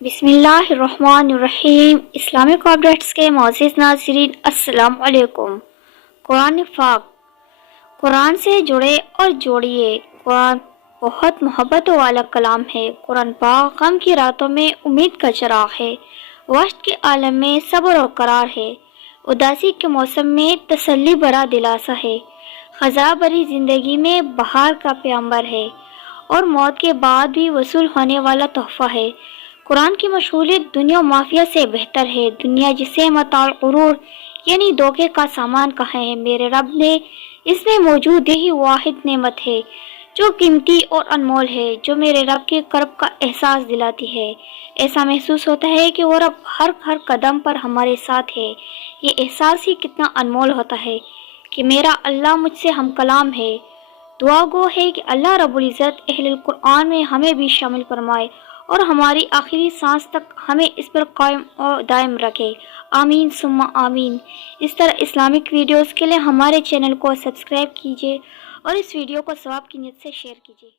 بسم اللہ الرحمن الرحیم۔ اسلامک اپڈیٹس کے معزز ناظرین السلام علیکم۔ قرآن پاک، قرآن سے جڑے اور جوڑیے۔ قرآن بہت محبت والا کلام ہے۔ قرآن پاک غم کی راتوں میں امید کا چراغ ہے، وحشت کے عالم میں صبر اور قرار ہے، اداسی کے موسم میں تسلی بھرا دلاسا ہے، خزاں بھری زندگی میں بہار کا پیغمبر ہے، اور موت کے بعد بھی وصول ہونے والا تحفہ ہے۔ قرآن کی مشغولیت دنیا و مافیا سے بہتر ہے۔ دنیا جسے متاع الغرور یعنی دھوکے کا سامان کہا ہے، میرے رب نے اس میں موجود یہی واحد نعمت ہے جو قیمتی اور انمول ہے، جو میرے رب کے قرب کا احساس دلاتی ہے۔ ایسا محسوس ہوتا ہے کہ وہ رب ہر قدم پر ہمارے ساتھ ہے۔ یہ احساس ہی کتنا انمول ہوتا ہے کہ میرا اللہ مجھ سے ہم کلام ہے۔ دعا گو ہے کہ اللہ رب العزت اہل القرآن میں ہمیں بھی شامل فرمائے اور ہماری آخری سانس تک ہمیں اس پر قائم اور دائم رکھے، آمین ثم آمین۔ اس طرح اسلامک ویڈیوز کے لیے ہمارے چینل کو سبسکرائب کیجیے اور اس ویڈیو کو ثواب کی نیت سے شیئر کیجیے۔